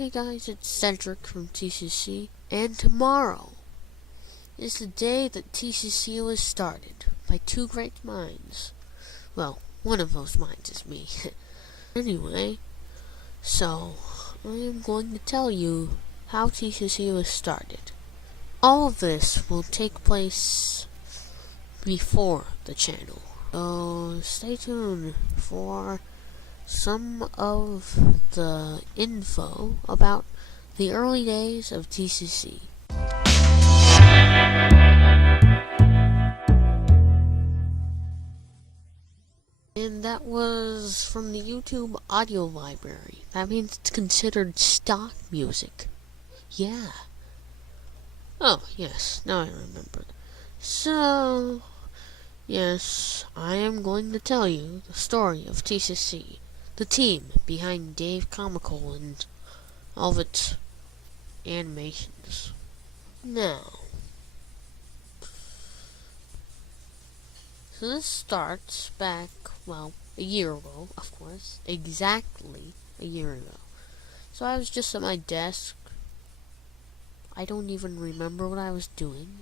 Hey guys, it's Cedric from TCC, and tomorrow is the day that TCC was started by two great minds. Well, one of those minds is me. Anyway, so I am going to tell you how TCC was started. All of this will take place before the channel, so stay tuned for some of the info about the early days of TCC. And that was from the YouTube audio library. That means it's considered stock music. Yeah. Oh, yes, now I remembered. So, yes, I am going to tell you the story of TCC. The team behind Dave Comical and all of its animations. Now, so this starts back, well, a year ago, of course. Exactly a year ago. So I was just at my desk. I don't even remember what I was doing.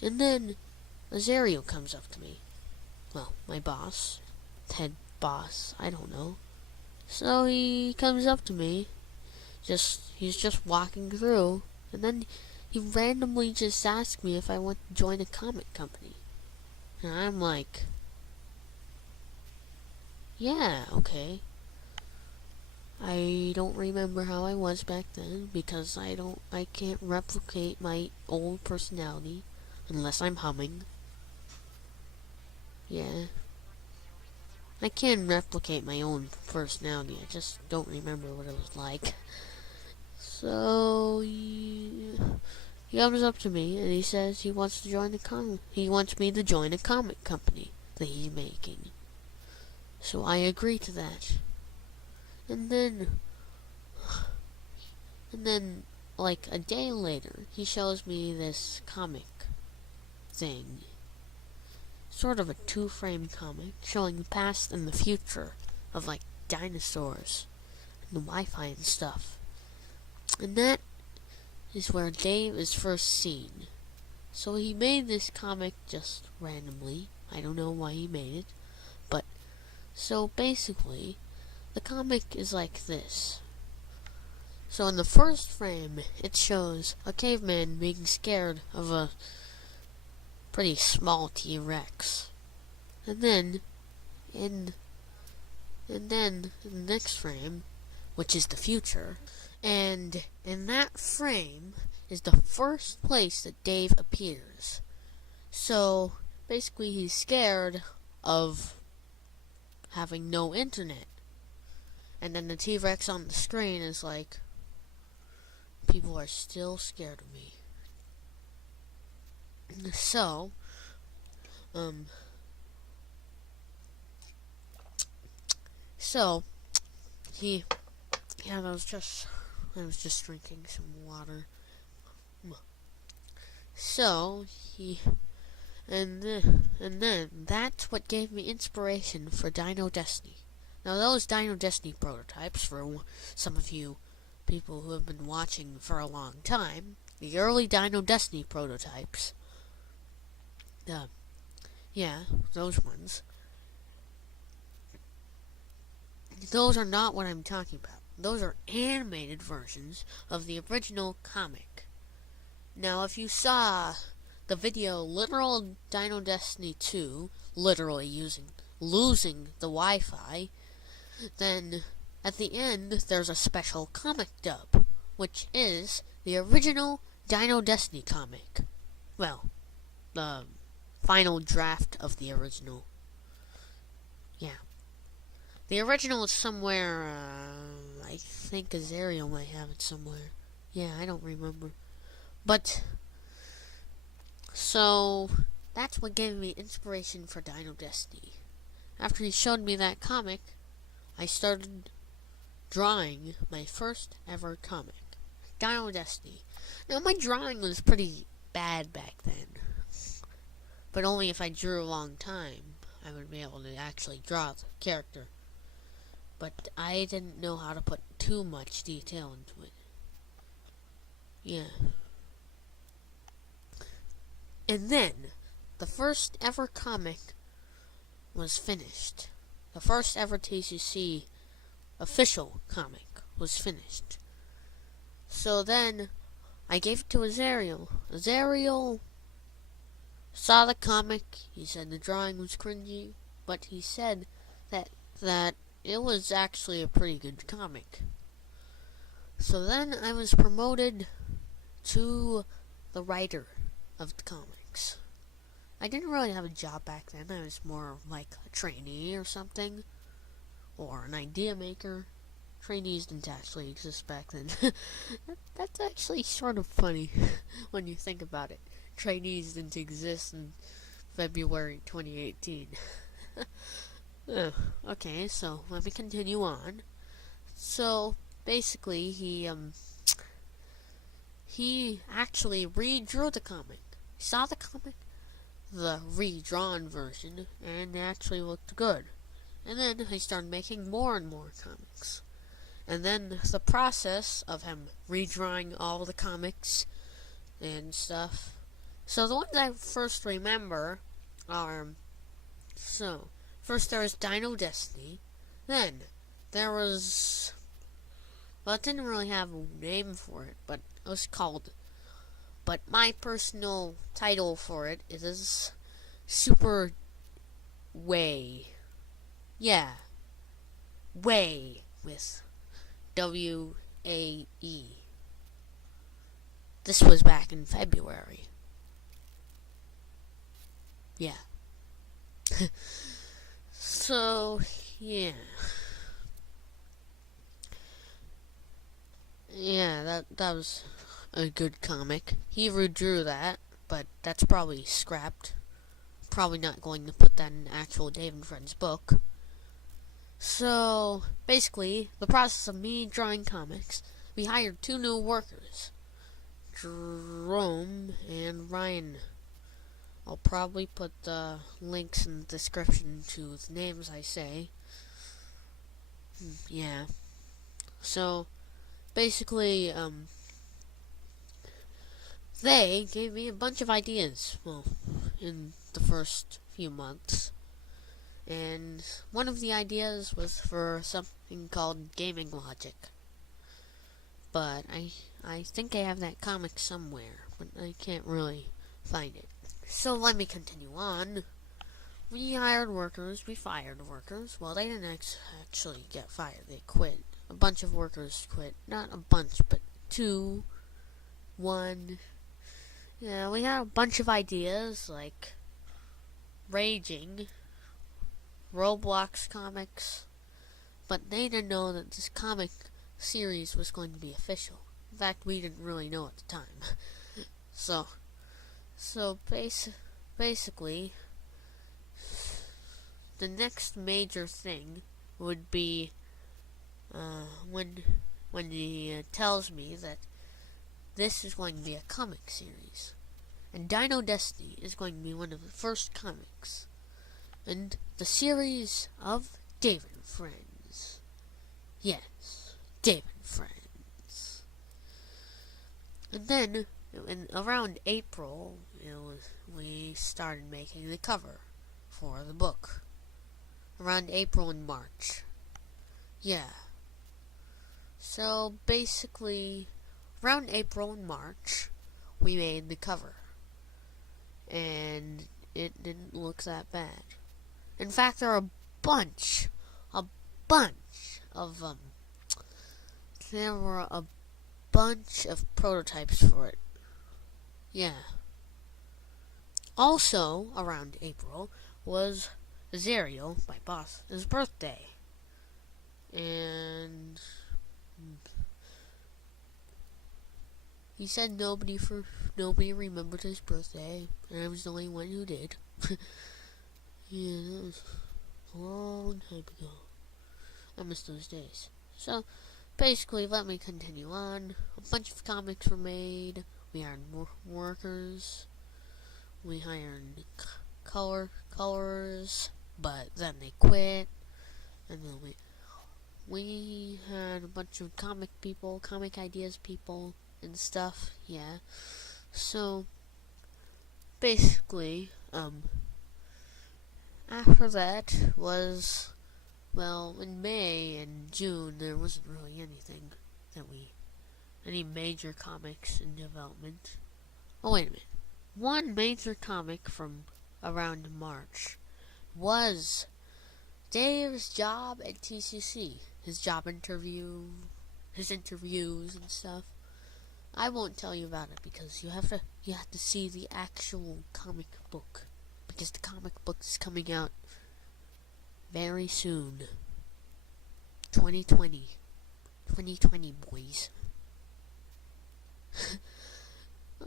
And then Azario comes up to me. Well, my boss. Head boss, I don't know. So he comes up to me. He's just walking through. And then he randomly just asked me if I want to join a comic company. And I'm like, yeah, okay. I don't remember how I was back then because I can't replicate my old personality unless I'm humming. Yeah. I can replicate my own personality, I just don't remember what it was like. So he comes up to me and he says he wants to join he wants me to join a comic company that he's making. So I agree to that. And then like a day later, he shows me this comic thing. Sort of a two-frame comic showing the past and the future of like dinosaurs and the Wi-Fi and stuff. And that is where Dave is first seen. So he made this comic just randomly. I don't know why he made it. But, so basically, the comic is like this. So in the first frame, it shows a caveman being scared of a pretty small T-Rex. And then, in the next frame, which is the future, and in that frame is the first place that Dave appears. So, basically he's scared of having no internet. And then the T-Rex on the screen is like, people are still scared of me. So, I was just drinking some water. So, and then that's what gave me inspiration for Dino Destiny. Now those Dino Destiny prototypes, for some of you people who have been watching for a long time, the early Dino Destiny prototypes, those ones, those are not what I'm talking about. Those are animated versions of the original comic. Now, if you saw the video Literal Dino Destiny 2, literally losing the Wi-Fi, then at the end there's a special comic dub, which is the original Dino Destiny comic. Well, the final draft of the original. Yeah. The original is somewhere, I think Azario might have it somewhere. Yeah, I don't remember. But, so, that's what gave me inspiration for Dino Destiny. After he showed me that comic, I started drawing my first ever comic, Dino Destiny. Now, my drawing was pretty bad back then. But only if I drew a long time, I would be able to actually draw the character. But I didn't know how to put too much detail into it. Yeah. And then, the first ever comic was finished. The first ever TCC official comic was finished. So then, I gave it to Azariel. Azariel saw the comic. He said the drawing was cringy, but he said that it was actually a pretty good comic. So then I was promoted to the writer of the comics. I didn't really have a job back then. I was more like a trainee or something, or an idea maker. Trainees didn't actually exist back then. That's actually sort of funny when you think about it. Trainees didn't exist in February 2018. Okay, so let me continue on. So basically, he actually redrew the comic. He saw the comic, the redrawn version, and it actually looked good. And then I started making more and more comics. And then the process of him redrawing all the comics and stuff. So the ones I first remember are, first there was Dino Destiny. Then there was, well, it didn't really have a name for it, but it was called, but my personal title for it is Super Way. Yeah. Way with W-A-E. This was back in February. Yeah. So, yeah. Yeah, that was a good comic. He redrew that, but that's probably scrapped. Probably not going to put that in actual Dave and Friends book. So, basically, the process of me drawing comics, we hired 2 new workers, Jerome and Ryan. I'll probably put the links in the description to the names I say. Yeah. So, basically, they gave me a bunch of ideas, well, in the first few months. And one of the ideas was for something called gaming logic. But I think I have that comic somewhere, but I can't really find it. So let me continue on. We hired workers, we fired workers. Well, they didn't actually get fired, they quit. A bunch of workers quit. Not a bunch, but 2, 1. Yeah, we had a bunch of ideas, like Raging, Roblox comics, but they didn't know that this comic series was going to be official. In fact, we didn't really know at the time. So basically, the next major thing would be when he tells me that this is going to be a comic series, and Dino Destiny is going to be one of the first comics. And the series of Dave and Friends. Yes, Dave and Friends. And then, around April, we started making the cover for the book. Around April and March. Yeah. So, basically, around April and March, we made the cover. And it didn't look that bad. In fact, there are a bunch of there were a bunch of prototypes for it. Yeah. Also, around April, was Azariel, my boss, his birthday. And he said nobody remembered his birthday, and I was the only one who did. Yeah, that was a long time ago. I miss those days. So, basically, let me continue on. A bunch of comics were made. We hired workers. We hired colors, but then they quit. And then we had a bunch of comic people, comic ideas people, and stuff. Yeah. So basically, after that was, well, in May and June there wasn't really anything any major comics in development. Oh, wait a minute. One major comic from around March was Dave's job at TCC. His job interview, his interviews and stuff. I won't tell you about it because you have to see the actual comic book, because the comic book is coming out very soon. 2020. 2020, boys.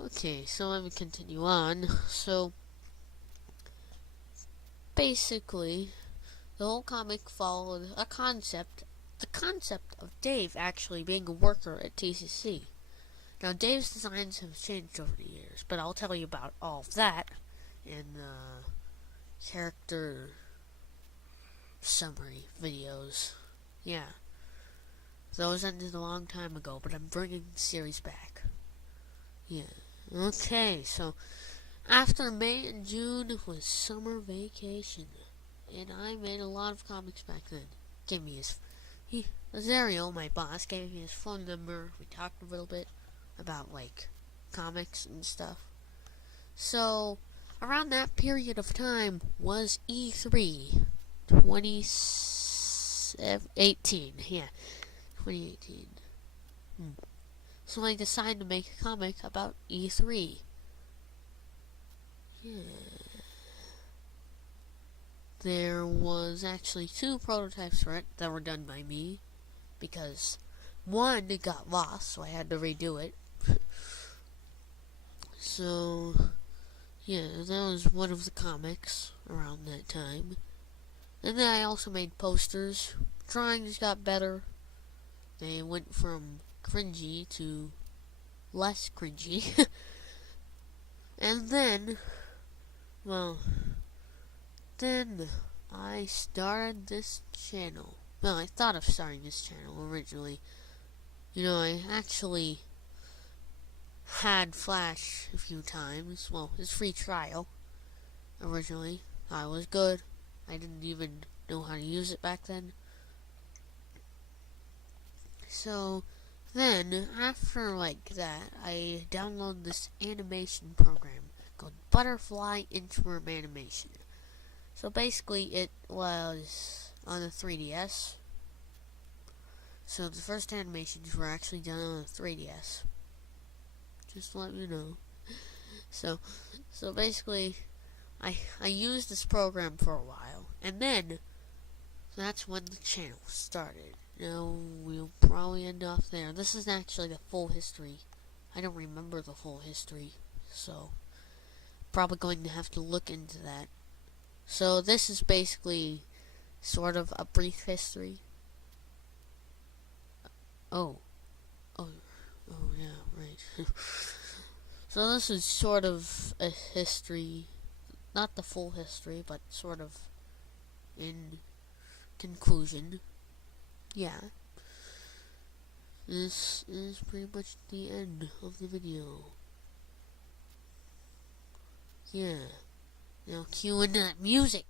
Okay, so let me continue on. So basically, the whole comic followed the concept of Dave actually being a worker at TCC. Now, Dave's designs have changed over the years, but I'll tell you about all of that in character summary videos. Yeah, those ended a long time ago, but I'm bringing the series back. Yeah. Okay, so after May and June was summer vacation, and I made a lot of comics back then. Gave me Azariel, my boss, gave me his phone number. We talked a little bit about, like, comics and stuff. So, around that period of time was E3 2018. Yeah, 2018. So I decided to make a comic about E3. Yeah. There was actually 2 prototypes for it that were done by me, because one got lost, so I had to redo it. So, yeah, that was one of the comics around that time. And then I also made posters. Drawings got better. They went from cringy to less cringy. And then, well, then I started this channel. Well, I thought of starting this channel originally. You know, I actually had Flash a few times. Well, his free trial originally. I was good. I didn't even know how to use it back then. So then, after like that, I downloaded this animation program called Butterfly Interim Animation. So basically, it was on the 3DS. So the first animations were actually done on the 3DS. Just to let you know. So basically, I used this program for a while, and then that's when the channel started. Now, we'll probably end off there. This is actually the full history. I don't remember the full history, so probably going to have to look into that. So this is basically sort of a brief history. Oh yeah, right. So this is sort of a history, not the full history, but sort of in conclusion. Yeah. This is pretty much the end of the video. Yeah. Now cue in that music.